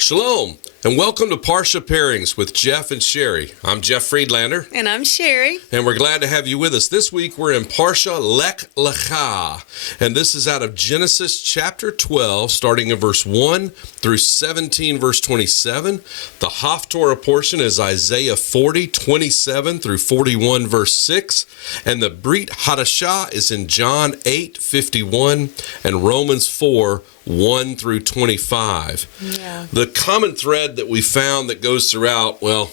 Shalom, and welcome to Parasha Pairings with Jeff and Sherri. I'm Jeff Friedlander. And I'm Sherri. And we're glad to have you with us. This week we're in Parasha Lecha, and this is out of Genesis chapter 12, starting in verse 1 through 17, verse 27. The Haftorah portion is Isaiah 40, 27 through 41, verse 6. And the Brit Hadashah is in John 8, 51, and Romans 4, 1 through 25. Yeah. The common thread that we found that goes throughout, well,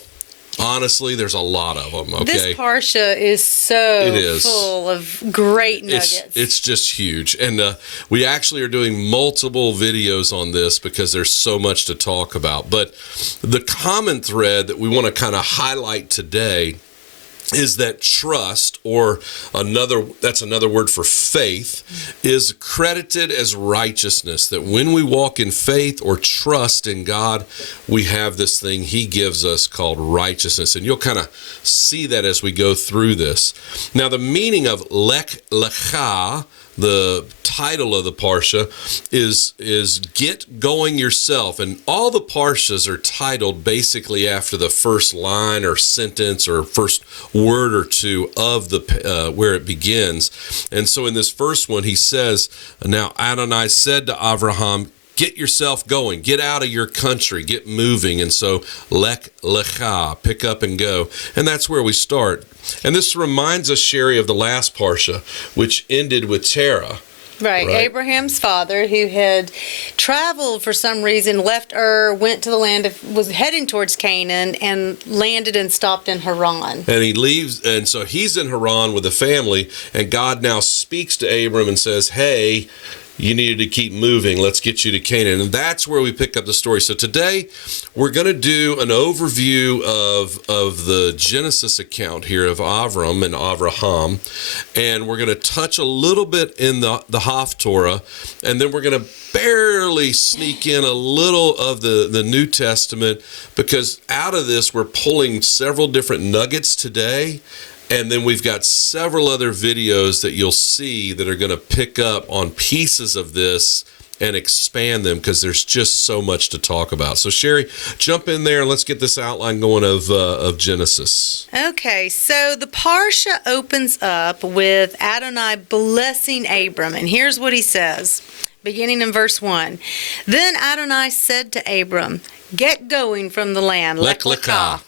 honestly, there's a lot of them, okay? This Parsha is full of great nuggets. It's just huge. And we actually are doing multiple videos on this because there's so much to talk about. But the common thread that we want to kind of highlight today is that trust, or that's another word for faith, is credited as righteousness. That when we walk in faith or trust in God, we have this thing He gives us called righteousness. And you'll kind of see that as we go through this. Now, the meaning of Lecha, the title of the Parsha, is get going yourself. And all the Parshas are titled basically after the first line or sentence or first word or two of the where it begins. And so in this first one, he says, now Adonai said to Avraham, get yourself going, get out of your country, get moving. And so Lecha, pick up and go. And that's where we start. And this reminds us, Sherri, of the last Parsha, which ended with Terah. Right. Abraham's father, who had traveled for some reason, left went to the land was heading towards Canaan, and landed and stopped in Haran. And he leaves, and so he's in Haran with the family, and God now speaks to Abram and says, hey, you needed to keep moving. Let's get you to Canaan. And that's where we pick up the story. So today, we're going to do an overview of the Genesis account here of Avram and Avraham. And we're going to touch a little bit in the Haftorah. And then we're going to barely sneak in a little of the New Testament, because out of this, we're pulling several different nuggets today. And then we've got several other videos that you'll see that are going to pick up on pieces of this and expand them, because there's just so much to talk about. So, Sherri, jump in there and let's get this outline going of Genesis. Okay, so the Parsha opens up with Adonai blessing Abram. And here's what he says, beginning in verse 1. Then Adonai said to Abram, get going from the land, Lecha,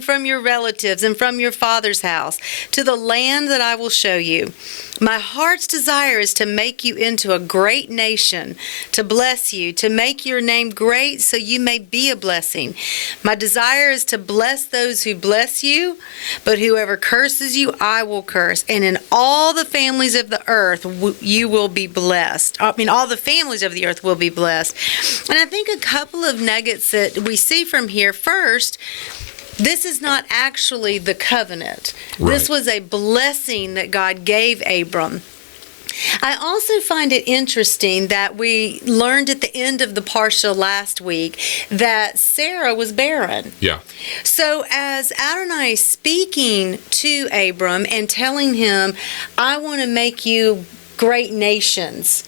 from your relatives and from your father's house, to the land that I will show you. My heart's desire is to make you into a great nation, to bless you, to make your name great so you may be a blessing. My desire is to bless those who bless you, but whoever curses you, I will curse. And in all the families of the earth, you will be blessed. All the families of the earth will be blessed. And I think a couple of nuggets that we see from here. First, this is not actually the covenant. Right. This was a blessing that God gave Abram. I also find it interesting that we learned at the end of the Parsha last week that Sarah was barren. Yeah. So as Adonai is speaking to Abram and telling him, I want to make you great nations,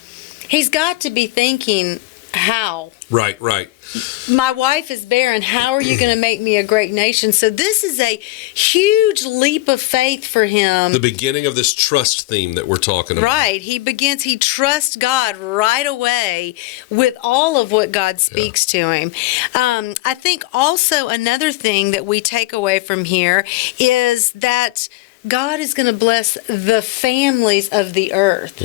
he's got to be thinking, how? Right. My wife is barren. How are you going to make me a great nation? So this is a huge leap of faith for him. The beginning of this trust theme that we're talking about. Right. He trusts God right away with all of what God speaks to him. I think also another thing that we take away from here is that God is going to bless the families of the earth.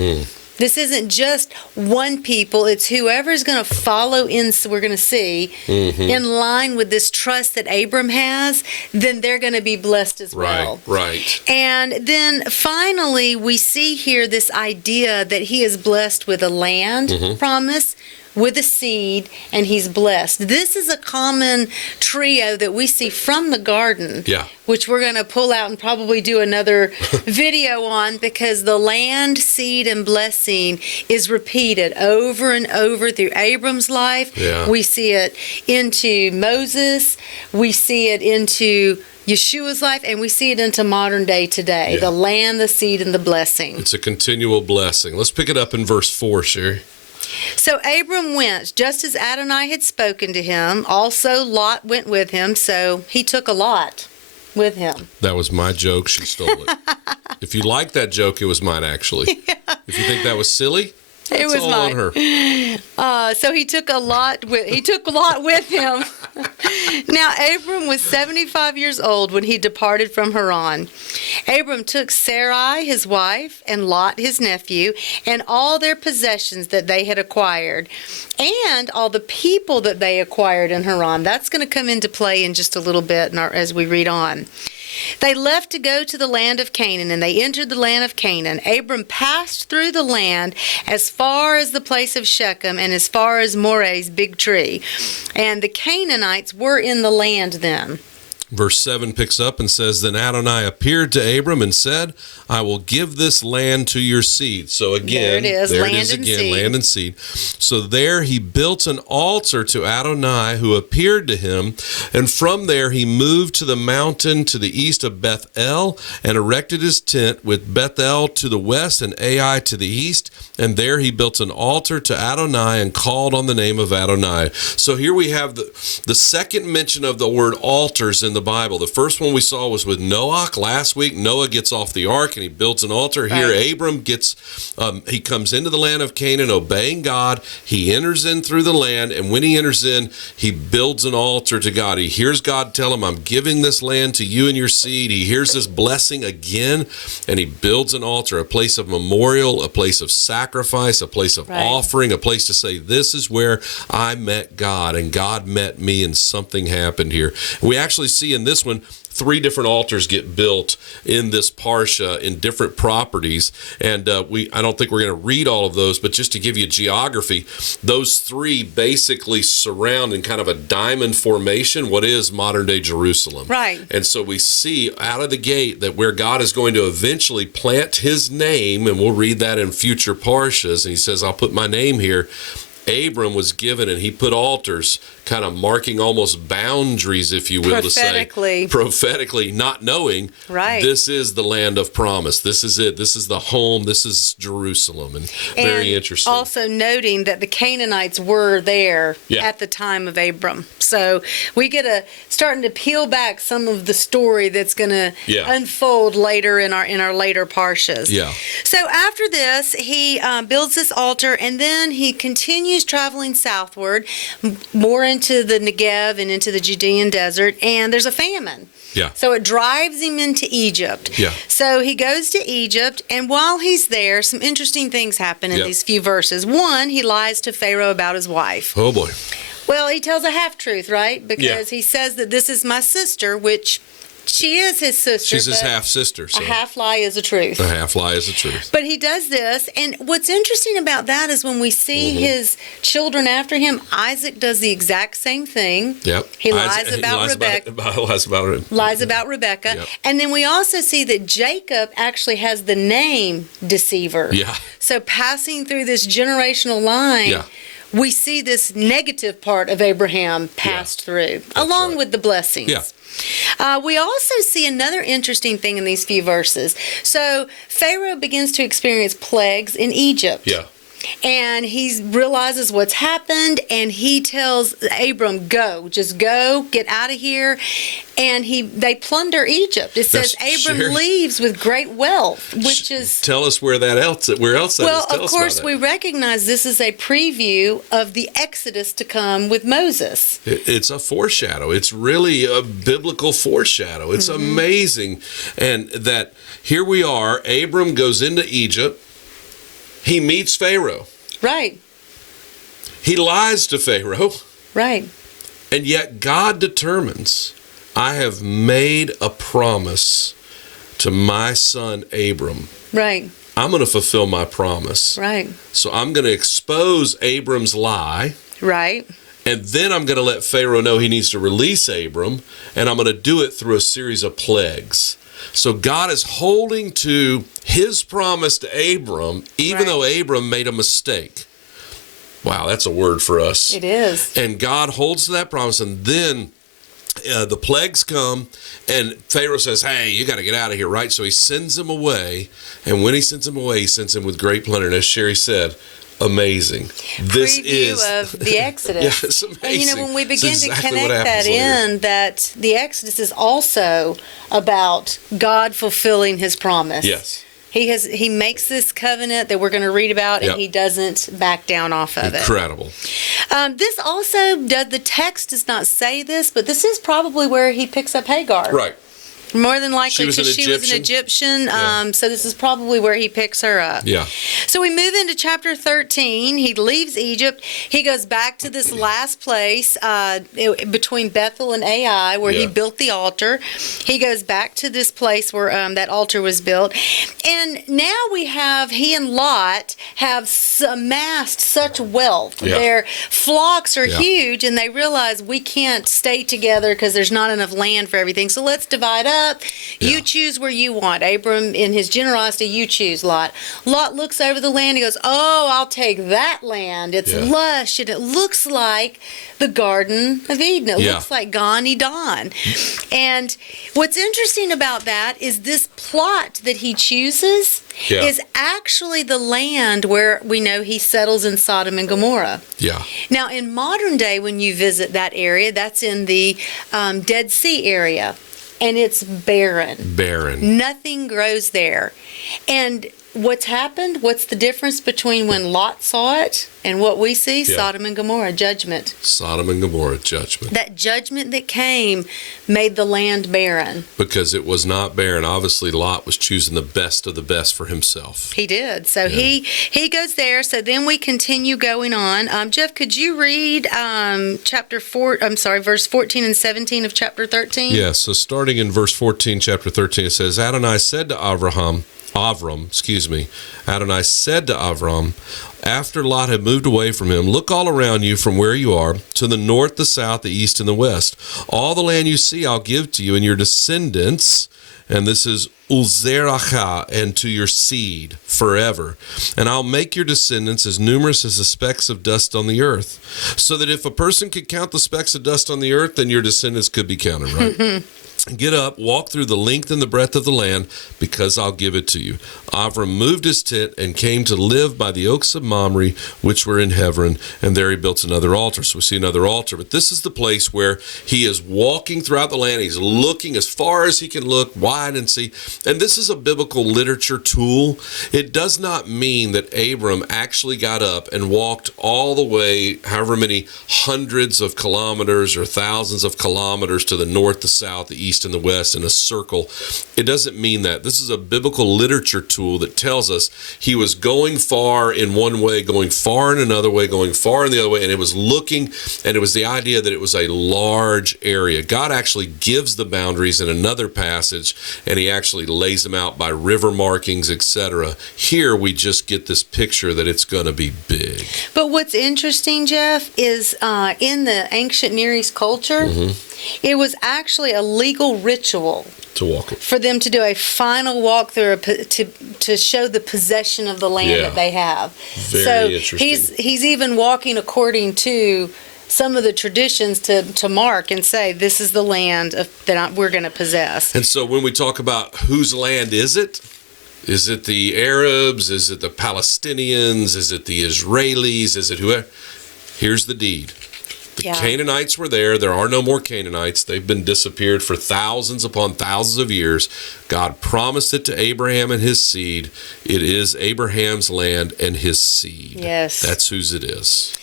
This isn't just one people. It's whoever's going to follow in, so we're going to see, in line with this trust that Abram has, then they're going to be blessed as well. Right. And then finally, we see here this idea that he is blessed with a land promise, with a seed, and he's blessed. This is a common trio that we see from the garden, which we're going to pull out and probably do another video on, because the land, seed, and blessing is repeated over and over through Abram's life. We see it into Moses. We see it into Yeshua's life, and we see it into modern day today. The land, the seed, and the blessing. It's a continual blessing. Let's pick it up in verse 4, Sherri. So Abram went, just as Adonai had spoken to him. Also Lot went with him, so he took a lot with him. That was my joke. She stole it. If you like that joke, it was mine, actually. Yeah. If you think that was silly, it was all mine. on her. So he took Lot with him. Now Abram was 75 years old when he departed from Haran. Abram took Sarai his wife and Lot his nephew and all their possessions that they had acquired and all the people that they acquired in Haran. That's going to come into play in just a little bit as we read on. They left to go to the land of Canaan, and they entered the land of Canaan. Abram passed through the land as far as the place of Shechem and as far as Moreh's big tree. And the Canaanites were in the land then. Verse 7 picks up and says, Then Adonai appeared to Abram and said, I will give this land to your seed. So again, there it is again, land and seed. So there he built an altar to Adonai who appeared to him. And from there he moved to the mountain to the east of Bethel and erected his tent with Bethel to the west and Ai to the east. And there he built an altar to Adonai and called on the name of Adonai. So here we have the second mention of the word altars in the Bible. The first one we saw was with Noah. Last week, Noah gets off the ark and he builds an altar. Right. Here, Abram he comes into the land of Canaan, obeying God. He enters in through the land, and when he enters in, he builds an altar to God. He hears God tell him, I'm giving this land to you and your seed. He hears this blessing again, and he builds an altar, a place of memorial, a place of sacrifice, a place of offering, a place to say, this is where I met God, and God met me, and something happened here. We actually see in this one, 3 different altars get built in this Parasha in different properties. And I don't think we're going to read all of those, but just to give you geography, those 3 basically surround in kind of a diamond formation what is modern-day Jerusalem. Right. And so we see out of the gate that where God is going to eventually plant his name, and we'll read that in future Parashas, and he says, I'll put my name here. Abram was given, and he put altars kind of marking almost boundaries, if you will, prophetically, not knowing this is the land of promise. This is it. This is the home. This is Jerusalem. And very interesting. Also noting that the Canaanites were there at the time of Abram. So we get starting to peel back some of the story that's going to unfold later in our later parshas. Yeah. So after this, he builds this altar, and then he continues traveling southward, more into the Negev and into the Judean desert, and there's a famine. Yeah. So it drives him into Egypt. Yeah. So he goes to Egypt, and while he's there, some interesting things happen in these few verses. One, he lies to Pharaoh about his wife. Oh, boy. Well, he tells a half-truth, right? Because he says that this is my sister, which she is his sister. She's his half-sister. So. A half-lie is a truth. A half-lie is a truth. But he does this, and what's interesting about that is when we see his children after him, Isaac does the exact same thing. Yep. He lies about Rebecca. Lies about Rebecca. Yep. And then we also see that Jacob actually has the name deceiver. Yeah. So passing through this generational line, we see this negative part of Abraham passed through, along with the blessings. Yeah. We also see another interesting thing in these few verses. So Pharaoh begins to experience plagues in Egypt. Yeah. And he realizes what's happened, and he tells Abram, go, just go, get out of here. And they plunder Egypt. It says Abram leaves with great wealth, which is... Tell us where else that is. Well, of course, we recognize this is a preview of the Exodus to come with Moses. It's a foreshadow. It's really a biblical foreshadow. It's amazing. And that here we are, Abram goes into Egypt. He meets Pharaoh. Right. He lies to Pharaoh. Right. And yet God determines, I have made a promise to my son Abram. Right. I'm going to fulfill my promise. Right. So I'm going to expose Abram's lie. Right. And then I'm going to let Pharaoh know he needs to release Abram. And I'm going to do it through a series of plagues. So God is holding to his promise to Abram, even though Abram made a mistake. Wow, that's a word for us. It is. And God holds to that promise, and then the plagues come, and Pharaoh says, hey, you got to get out of here, right? So he sends him away, and when he sends him away, he sends him with great plunder. And as Sherri said, amazing. This Preview is of the Exodus. Yeah, it's amazing. And when we begin It's exactly to what connect that happens on here. in, that the Exodus is also about God fulfilling His promise. Yes. He makes this covenant that we're going to read about, and Yep. He doesn't back down off of Incredible. it. This also the text does not say this, but this is probably where he picks up Hagar. Right. More than likely, She was an because she was an Egyptian. Yeah. So this is probably where he picks her up. Yeah. So we move into chapter 13. He leaves Egypt. He goes back to this last place between Bethel and Ai, where he Yeah. built the altar. He goes back to this place where that altar was built. And now he and Lot have amassed such wealth. Yeah. Their flocks are Yeah. huge, and they realize we can't stay together because there's not enough land for everything. So let's divide up. You Yeah. choose where you want. Abram, in his generosity, you choose, Lot. Lot looks over the land. He goes, oh, I'll take that land. It's Yeah. lush, and it looks like the Garden of Eden. It Yeah. looks like Gan Eden. And what's interesting about that is this plot that he chooses Yeah. is actually the land where we know he settles in Sodom and Gomorrah. Yeah. Now, in modern day, when you visit that area, that's in the Dead Sea area, and it's barren. Barren. Nothing grows there. And what's happened? What's the difference between when Lot saw it and what we see? Yeah. Sodom and Gomorrah, judgment. Sodom and Gomorrah judgment. That judgment that came made the land barren. Because it was not barren. Obviously, Lot was choosing the best of the best for himself. He did. So he goes there. So then we continue going on. Jeff, could you read verse 14 and 17 of chapter 13? Yeah, so starting in verse 14, chapter 13, it says, Adonai said to Avram, Adonai said to Avram, after Lot had moved away from him, look all around you from where you are, to the north, the south, the east, and the west. All the land you see I'll give to you and your descendants, and this is Ulzeracha, and to your seed forever. And I'll make your descendants as numerous as the specks of dust on the earth. So that if a person could count the specks of dust on the earth, then your descendants could be counted, right? Get up, walk through the length and the breadth of the land, because I'll give it to you. Avram moved his tent and came to live by the oaks of Mamre, which were in Hebron, and there he built another altar. So we see another altar. But this is the place where he is walking throughout the land. He's looking as far as he can look, wide and see. And this is a biblical literature tool. It does not mean that Abram actually got up and walked all the way, however many hundreds of kilometers or thousands of kilometers to the north, the south, the east, and the west in a circle. It doesn't mean that. This is a biblical literature tool that tells us he was going far in one way, going far in another way, going far in the other way, and it was looking, and it was the idea that it was a large area. God actually gives the boundaries in another passage, and he actually lays them out by river markings, etc. Here we just get this picture that it's going to be big. But what's interesting, Jeff, is in the ancient Near East culture, it was actually a legal ritual To walk it. for them to do a final walkthrough to show the possession of the land that they have. Very interesting. He's even walking according to some of the traditions to mark and say, this is the land that we're going to possess. And so when we talk about whose land is it? Is it the Arabs? Is it the Palestinians? Is it the Israelis? Is it whoever? Here's the deed. The Canaanites were there. There are no more Canaanites. They've been disappeared for thousands upon thousands of years. God promised it to Abraham and his seed. It is Abraham's land and his seed. Yes. That's whose it is.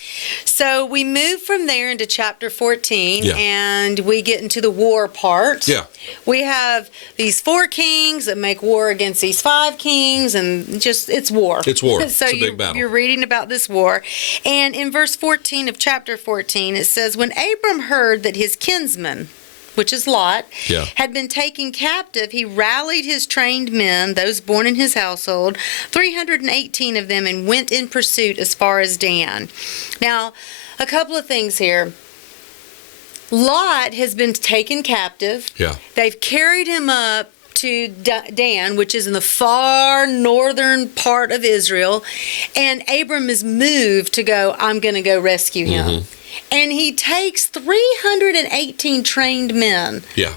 So we move from there into chapter 14, Yeah. and we get into the war part. Yeah. We have these 4 kings that make war against these 5 kings, and just it's war. It's war. So It's a big battle. You're reading about this war. And in verse 14 of chapter 14, it says, when Abram heard that his kinsman, which is Lot, had been taken captive, he rallied his trained men, those born in his household, 318 of them, and went in pursuit as far as Dan. Now, a couple of things here. Lot has been taken captive. Yeah. They've carried him up to Dan, which is in the far northern part of Israel, and Abram is moved to go, I'm going to go rescue him. And he takes 318 trained men. Yeah.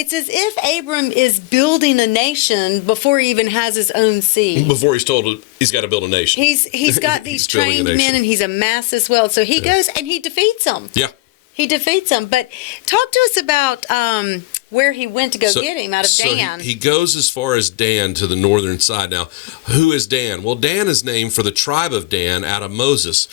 It's as if Abram is building a nation before he even has his own seed. Before he's told he's got to build a nation. He's got these He's building a trained men, nation. and he's amassed this wealth. So he goes and he defeats them. Yeah. He defeats them. But talk to us about where he went to go get him out of Dan. He goes as far as Dan to the northern side. Now, who is Dan? Well, Dan is named for the tribe of Dan out of Moses.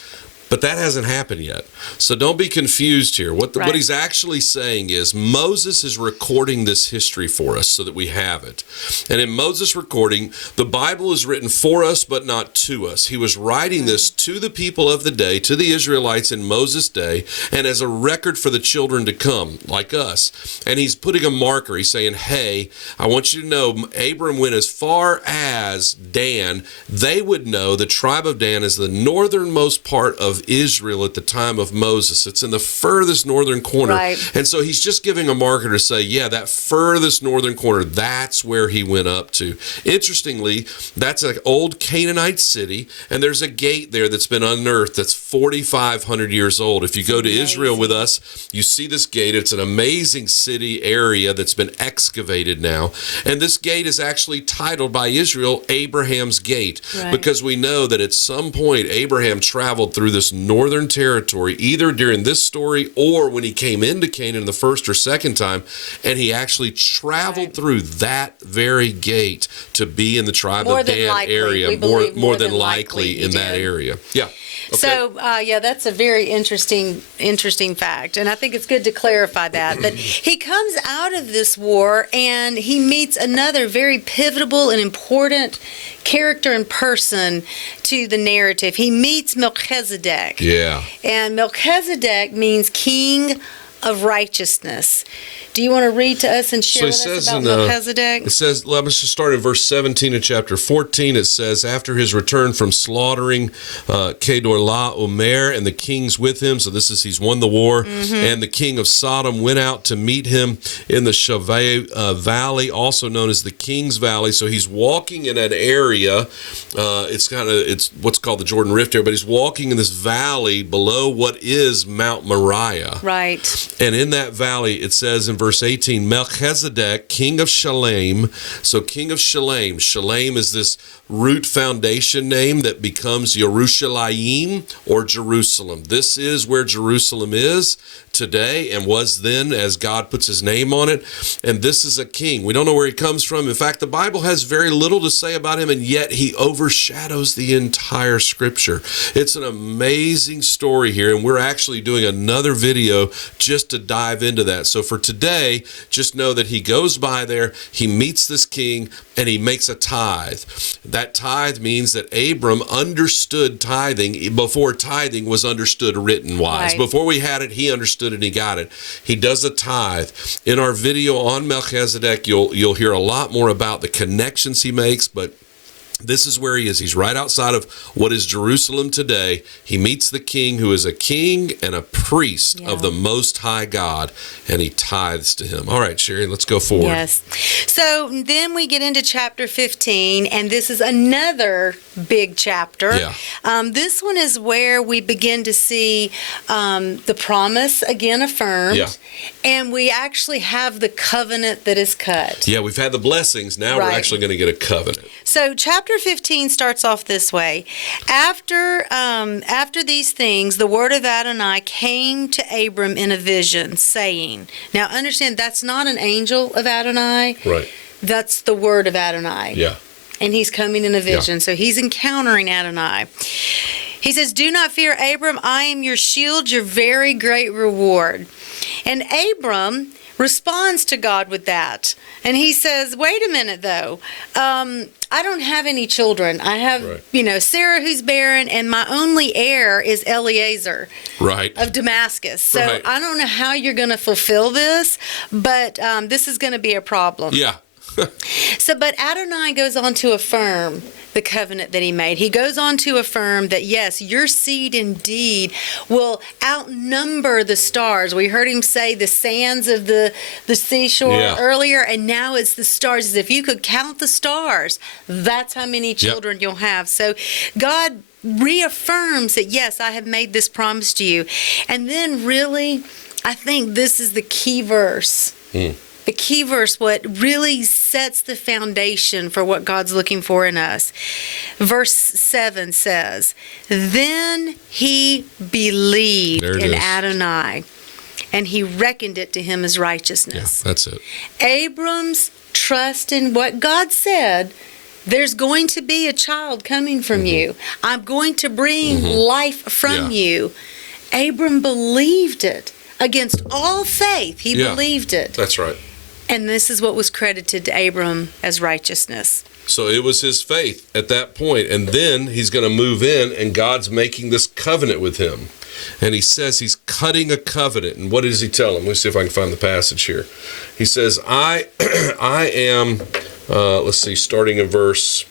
But that hasn't happened yet. So don't be confused here. What he's actually saying is Moses is recording this history for us so that we have it. And in Moses' recording, the Bible is written for us but not to us. He was writing this to the people of the day, to the Israelites in Moses' day, and as a record for the children to come, like us. And he's putting a marker. He's saying, hey, I want you to know Abram went as far as Dan. They would know the tribe of Dan is the northernmost part of Israel at the time of Moses. It's in the furthest northern corner. Right. And so he's just giving a marker to say, yeah, that furthest northern corner, that's where he went up to. Interestingly, that's an old Canaanite city, and there's a gate there that's been unearthed that's 4,500 years old. If you go to Israel with us, you see this gate. It's an amazing city area that's been excavated now. And this gate is actually titled by Israel Abraham's Gate, because we know that at some point Abraham traveled through this northern territory, either during this story or when he came into Canaan the first or second time, and he actually traveled through that very gate to be in the tribe of Dan area, more than likely in that area. Yeah. Okay. So, that's a very interesting fact. And I think it's good to clarify that he comes out of this war and he meets another very pivotal and important character and person to the narrative. He meets Melchizedek. Yeah. And Melchizedek means king of righteousness. Do you want to read to us and share with us about Melchizedek? It says, let's just start in verse 17 of chapter 14. It says, after his return from slaughtering Kedorlaomer and the kings with him, so he's won the war, and the king of Sodom went out to meet him in the Shaveh Valley, also known as the King's Valley. So he's walking in an area, it's what's called the Jordan Rift area, but he's walking in this valley below what is Mount Moriah. Right. And in that valley, it says in verse 18, Melchizedek, king of Shalem. So king of Shalem. Shalem is this root foundation name that becomes Yerushalayim, or Jerusalem. This is where Jerusalem is today and was then, as God puts his name on it. And this is a king. We don't know where he comes from. In fact, the Bible has very little to say about him, and yet he overshadows the entire scripture. It's an amazing story here, and we're actually doing another video just to dive into that. So for today, just know that he goes by there, he meets this king, and he makes a tithe. That tithe means that Abram understood tithing before tithing was understood written-wise. Right. Before we had it, he understood it and he got it. He does a tithe. In our video on Melchizedek, you'll hear a lot more about the connections he makes, but this is where he is. He's right outside of what is Jerusalem today. He meets the king, who is a king and a priest of the Most High God, and he tithes to him. All right, Sherri, let's go forward. Yes. So then we get into chapter 15, and this is another big chapter. Yeah. This one is where we begin to see the promise again affirmed, and we actually have the covenant that is cut. Yeah, we've had the blessings. Now we're actually going to get a covenant. So chapter 15 starts off this way. After these things, the word of Adonai came to Abram in a vision, saying, now understand, that's not an angel of Adonai. Right. That's the word of Adonai. Yeah. And he's coming in a vision. So he's encountering Adonai. He says, do not fear, Abram. I am your shield, your very great reward. And Abram responds to God with that. And he says, wait a minute, though. I don't have any children. I have, Sarah who's barren, and my only heir is Eliezer of Damascus. So I don't know how you're going to fulfill this, but this is going to be a problem. Yeah. But Adonai goes on to affirm the covenant that he made. He goes on to affirm that, yes, your seed indeed will outnumber the stars. We heard him say the sands of the seashore earlier, and now it's the stars. As if you could count the stars, that's how many children you'll have. So God reaffirms that, yes, I have made this promise to you. And then really, I think this is the key verse. the key verse, what really sets the foundation for what God's looking for in us. Verse 7 says, "Then he believed in Adonai, and he reckoned it to him as righteousness." Yeah, that's it. Abram's trust in what God said. There's going to be a child coming from you. I'm going to bring life from you. Abram believed it. Against all faith, he believed it. That's right. And this is what was credited to Abram as righteousness. So it was his faith at that point. And then he's going to move in, and God's making this covenant with him. And he says he's cutting a covenant. And what does he tell him? Let's see if I can find the passage here. He says, I am, let's see, starting in verse...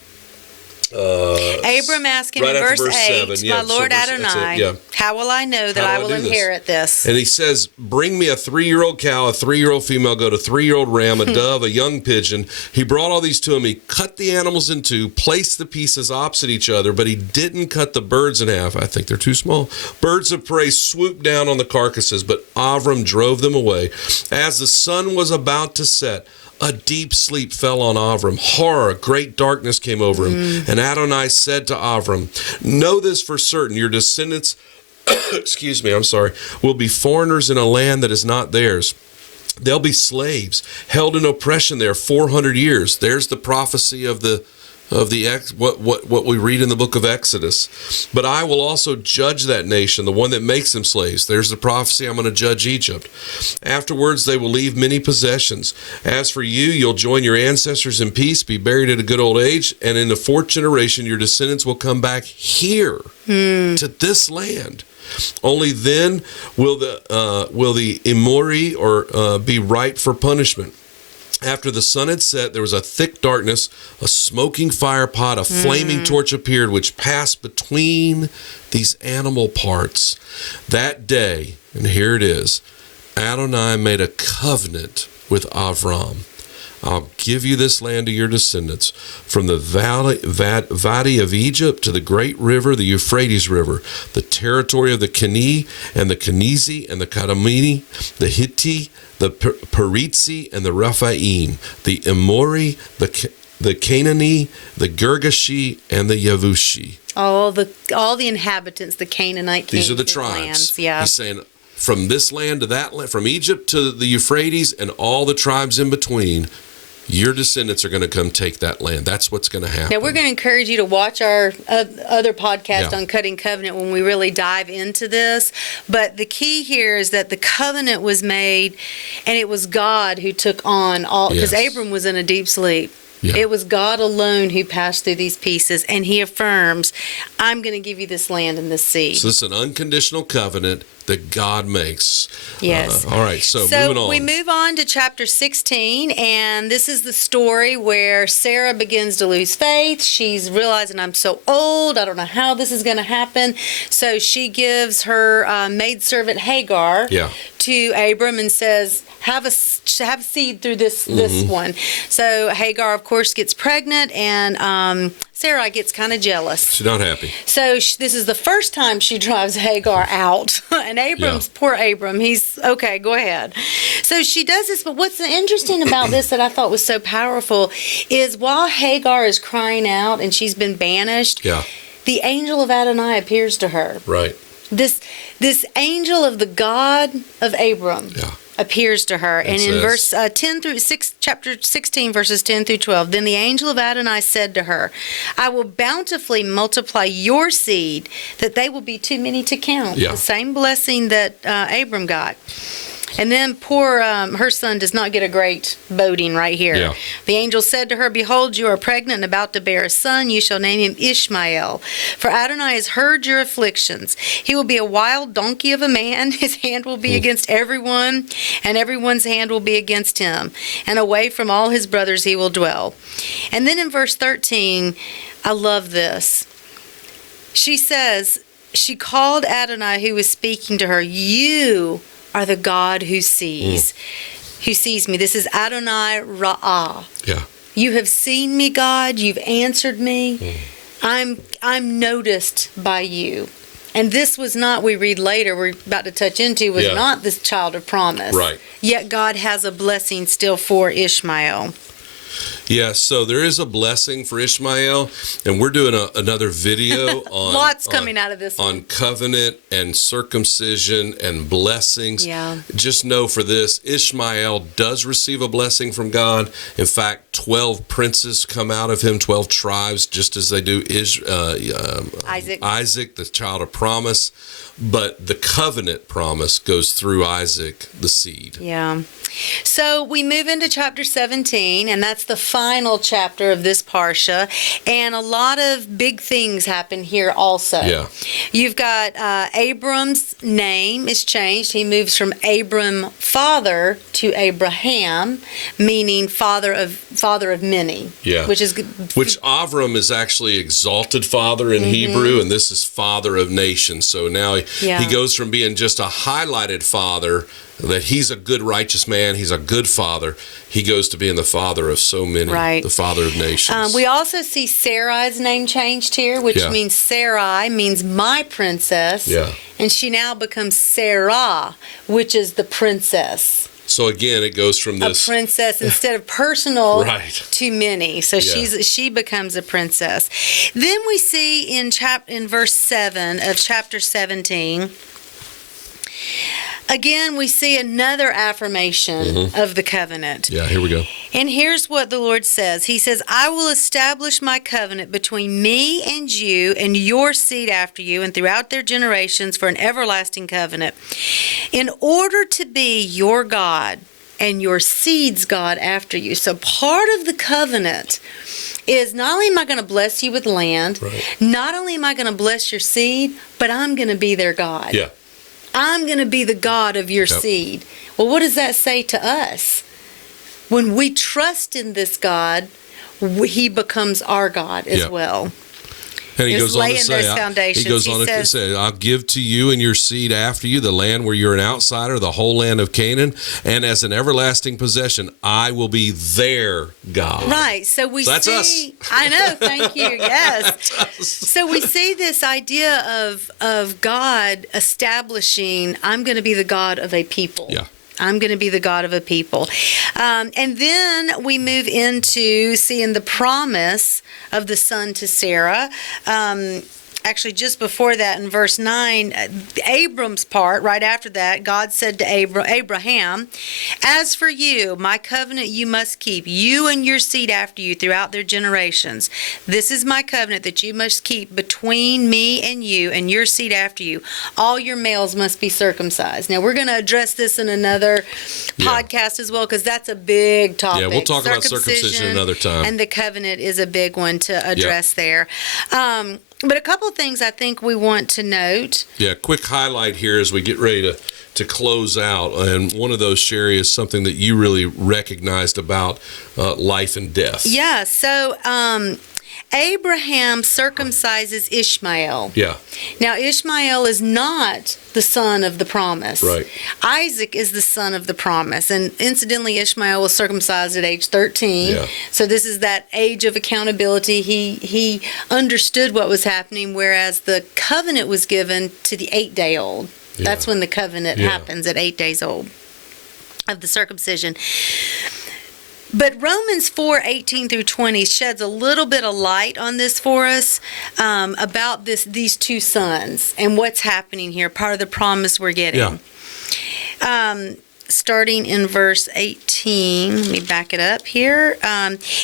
Abram asked him in verse 8, 7, "My Lord Adonai, how will I know that I will inherit this?" And he says, "Bring me a 3-year-old cow, a 3-year-old female goat, a 3-year-old ram, a dove, a young pigeon." He brought all these to him. He cut the animals in two, placed the pieces opposite each other, but he didn't cut the birds in half. I think they're too small. Birds of prey swooped down on the carcasses, but Avraham drove them away. As the sun was about to set, a deep sleep fell on Avraham. Horror, great darkness came over him. And Adonai said to Avraham, "Know this for certain, your descendants, will be foreigners in a land that is not theirs. They'll be slaves, held in oppression there 400 years. There's the prophecy of what we read in the book of Exodus. "But I will also judge that nation, the one that makes them slaves." There's the prophecy, I'm going to judge Egypt. "Afterwards, they will leave many possessions. As for you, you'll join your ancestors in peace, be buried at a good old age, and in the 4th generation, your descendants will come back here to this land. Only then will the Emori be ripe for punishment." After the sun had set, there was a thick darkness, a smoking fire pot, a flaming torch appeared, which passed between these animal parts. That day, and here it is, Adonai made a covenant with Avraham. "I'll give you this land to your descendants, from the valley of Egypt to the great river, the Euphrates River, the territory of the Keni and the Kenizi and the Kadmoni, the Hittite, the Perizzi and the Rephaim, the Emori, the Canaanite, the Girgashi, and the Yavushi." All the inhabitants, the Canaanite kings. These are the tribes. He's saying, from this land to that land, from Egypt to the Euphrates and all the tribes in between, your descendants are going to come take that land. That's what's going to happen. Now, we're going to encourage you to watch our other podcast on cutting covenant when we really dive into this. But the key here is that the covenant was made, and it was God who took on all, because Abram was in a deep sleep. Yeah. It was God alone who passed through these pieces, and he affirms, "I'm going to give you this land and this seed." So this is an unconditional covenant that God makes. Yes. All right, so moving on. We move on to chapter 16, and this is the story where Sarah begins to lose faith. She's realizing, I'm so old, I don't know how this is going to happen. So she gives her maidservant Hagar to Abram and says, have a seed through this one. So Hagar, of course, gets pregnant, and Sarai gets kind of jealous. She's not happy. So this is the first time she drives Hagar out. And poor Abram, he's, okay, go ahead. So she does this, but what's interesting about this that I thought was so powerful is while Hagar is crying out and she's been banished, the angel of Adonai appears to her. Right. This angel of the God of Abram. Appears to her, and in verse 10 through 6, chapter 16, verses 10 through 12, "Then the angel of Adonai said to her, I will bountifully multiply your seed, that they will be too many to count." The same blessing that Abram got. And then poor, her son does not get a great boating right here. The angel said to her, "Behold, you are pregnant and about to bear a son. You shall name him Ishmael. For Adonai has heard your afflictions. He will be a wild donkey of a man. His hand will be against everyone, and everyone's hand will be against him. And away from all his brothers he will dwell." And then in verse 13, I love this. She says, she called Adonai, who was speaking to her, "You are the God who sees me." This is Adonai Ra'ah. You have seen me, God. You've answered me. I'm noticed by you. And this was not, we read later, we're about to touch into, was Yeah. not this child of promise. Right. Yet God has a blessing still for Ishmael. Yeah, so there is a blessing for Ishmael, and we're doing another video on Lots coming out of this one. on covenant and circumcision and blessings. Yeah. Just know for this, Ishmael does receive a blessing from God. In fact, 12 princes come out of him, 12 tribes, just as they do Isaac, the child of promise. But the covenant promise goes through Isaac, the seed. Yeah. So we move into chapter 17, and that's the final chapter of this Parsha. And a lot of big things happen here also. Yeah. You've got Abram's name is changed. He moves from Abram father to Abraham, meaning father of many. Yeah. Which Avraham is actually exalted father in Hebrew, and this is father of nations. So now he goes from being just a highlighted father, that he's a good, righteous man, he's a good father, he goes to being the father of so many, right. The father of nations. We also see Sarai's name changed here, which means Sarai means my princess, and she now becomes Sarah, which is the princess. So again, it goes from this a princess instead of personal right. to many. So she becomes a princess. Then we see in verse 7 of chapter 17. Again, we see another affirmation of the covenant. Yeah, here we go. And here's what the Lord says. He says, I will establish my covenant between me and you and your seed after you and throughout their generations for an everlasting covenant, in order to be your God and your seed's God after you. So part of the covenant is not only am I going to bless you with land, not only am I going to bless your seed, but I'm going to be their God. Yeah. I'm going to be the God of your seed. Well, what does that say to us? When we trust in this God, he becomes our God as well. And he goes on to say, I'll give to you and your seed after you the land where you're an outsider, the whole land of Canaan, and as an everlasting possession, I will be their God. Right. So that's us. I know. Thank you. Yes. So we see this idea of God establishing, I'm going to be the God of a people. Yeah. I'm going to be the God of a people. And then we move into seeing the promise of the son to Sarah. Actually, just before that, in verse 9, Abram's part, right after that, God said to Abraham, as for you, my covenant you must keep, you and your seed after you throughout their generations. This is my covenant that you must keep between me and your seed after you. All your males must be circumcised. Now, we're going to address this in another podcast as well, because that's a big topic. Yeah, we'll talk about circumcision another time. And the covenant is a big one to address there. But a couple of things I think we want to note. Yeah, quick highlight here as we get ready to close out. And one of those, Sherri, is something that you really recognized about life and death. Yeah, so Abraham circumcises Ishmael. Yeah. Now, Ishmael is not the son of the promise. Right. Isaac is the son of the promise. And incidentally, Ishmael was circumcised at age 13. Yeah. So this is that age of accountability. He understood what was happening, whereas the covenant was given to the 8-day-old. Yeah. That's when the covenant happens, at 8 days old, of the circumcision. But Romans 4:18 through 20 sheds a little bit of light on this for us, about these two sons and what's happening here, part of the promise we're getting. Yeah. Starting in verse 18, let me back it up here.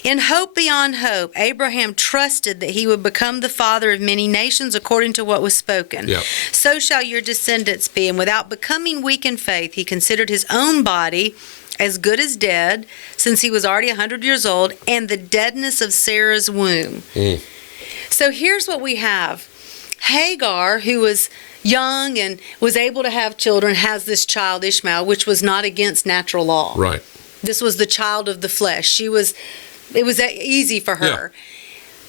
In hope beyond hope, Abraham trusted that he would become the father of many nations according to what was spoken. Yep. So shall your descendants be. And without becoming weak in faith, he considered his own body as good as dead, since he was already 100 years old, and the deadness of Sarah's womb. So here's what we have. Hagar, who was young and was able to have children, has this child Ishmael, which was not against natural law. Right. This was the child of the flesh. It was easy for her. Yeah.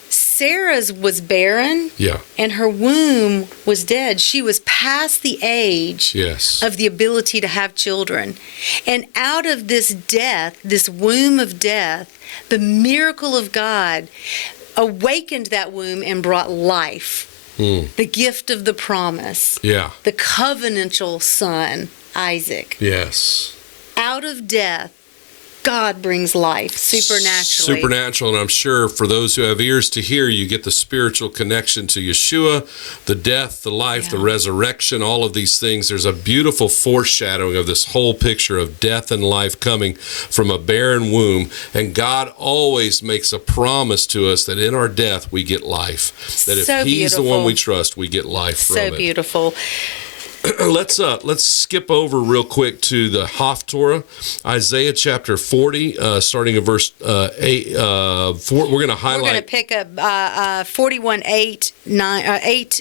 Sarah's was barren, and her womb was dead. She was past the age of the ability to have children. And out of this death, this womb of death, the miracle of God awakened that womb and brought life. the gift of the promise, Yeah. the covenantal son, Isaac. Yes. Out of death, God brings life supernaturally. Supernatural, and I'm sure for those who have ears to hear, you get the spiritual connection to Yeshua, the death, the life, the resurrection, all of these things. There's a beautiful foreshadowing of this whole picture of death and life coming from a barren womb. And God always makes a promise to us that in our death we get life. That if So He's the beautiful. one we trust, we get life from it. So beautiful. Let's skip over real quick to the Haftorah, Isaiah chapter 40, starting in verse 8. We're going to highlight. We're going to pick up 41, 8,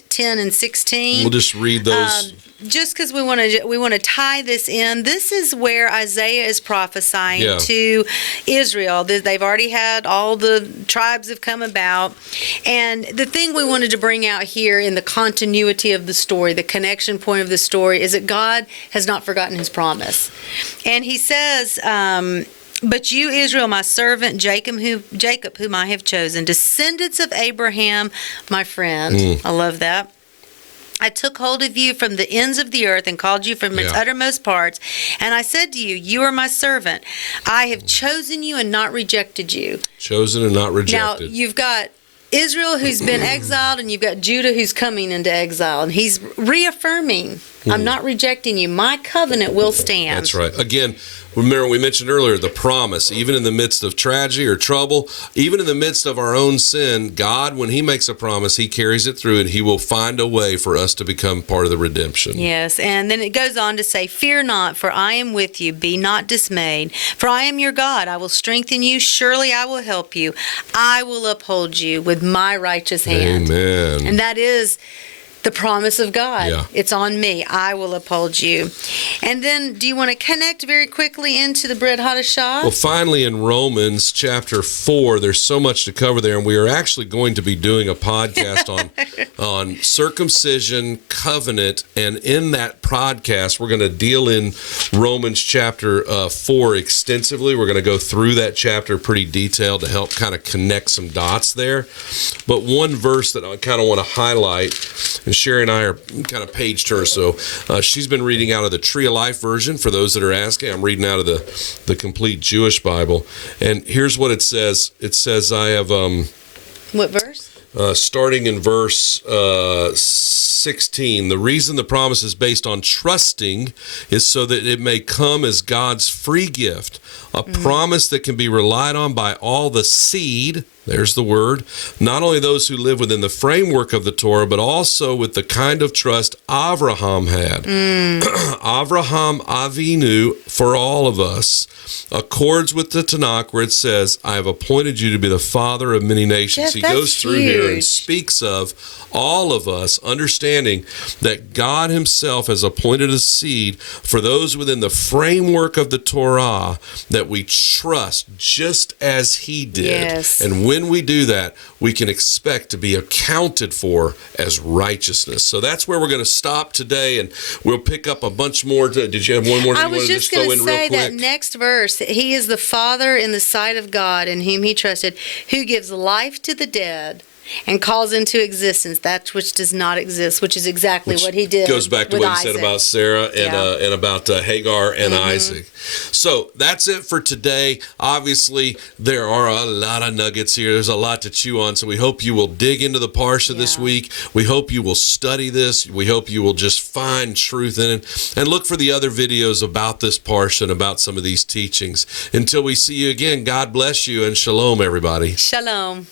10, and 16. We'll just read those. Just because we want to tie this in. This is where Isaiah is prophesying to Israel. They've already had, all the tribes have come about. And the thing we wanted to bring out here in the continuity of the story, the connection point of the story, is that God has not forgotten his promise. And he says, but you, Israel, my servant, Jacob, whom I have chosen, descendants of Abraham, my friend. I love that. I took hold of you from the ends of the earth and called you from its uttermost parts. And I said to you, you are my servant. I have chosen you and not rejected you. Chosen and not rejected. Now, you've got Israel who's been exiled, and you've got Judah who's coming into exile. And he's reaffirming, I'm not rejecting you. My covenant will stand. That's right. Again, remember we mentioned earlier the promise, even in the midst of tragedy or trouble, even in the midst of our own sin, God, when he makes a promise, he carries it through, and he will find a way for us to become part of the redemption. Yes, and then it goes on to say, fear not, for I am with you. Be not dismayed, for I am your God. I will strengthen you. Surely I will help you. I will uphold you with my righteous hand. Amen. And that is the promise of God. Yeah. It's on me. I will uphold you. And then, do you want to connect very quickly into the Brit Hadashah? Well, finally, in Romans chapter 4, there's so much to cover there, and we are actually going to be doing a podcast on circumcision, covenant, and in that podcast, we're going to deal in Romans chapter 4 extensively. We're going to go through that chapter pretty detailed to help kind of connect some dots there. But one verse that I kind of want to highlight, and Sherri and I are kind of page turners, so she's been reading out of the Tree of Life version. For those that are asking, I'm reading out of the complete Jewish Bible. And here's what it says. It says, I have... what verse? Starting in verse 16, the reason the promise is based on trusting is so that it may come as God's free gift, a promise that can be relied on by all the seed, there's the word, not only those who live within the framework of the Torah, but also with the kind of trust Avraham had. Avraham Avinu, for all of us, accords with the Tanakh where it says, I have appointed you to be the father of many nations. Jeff, he goes that's through here and huge. speaks of all of us understanding that God himself has appointed a seed for those within the framework of the Torah that we trust just as he did. Yes. And when we do that, we can expect to be accounted for as righteousness. So that's where we're going to stop today, and we'll pick up a bunch more. Did you have one more? I was just going to say that next verse, he is the Father in the sight of God in whom he trusted, who gives life to the dead and calls into existence that which does not exist, which is exactly what he did. Goes back to with what Isaac. you said about Sarah and about Hagar and Isaac. So that's it for today. Obviously, there are a lot of nuggets here. There's a lot to chew on. So we hope you will dig into the Parasha this week. We hope you will study this. We hope you will just find truth in it. And look for the other videos about this Parasha and about some of these teachings. Until we see you again, God bless you and shalom, everybody. Shalom.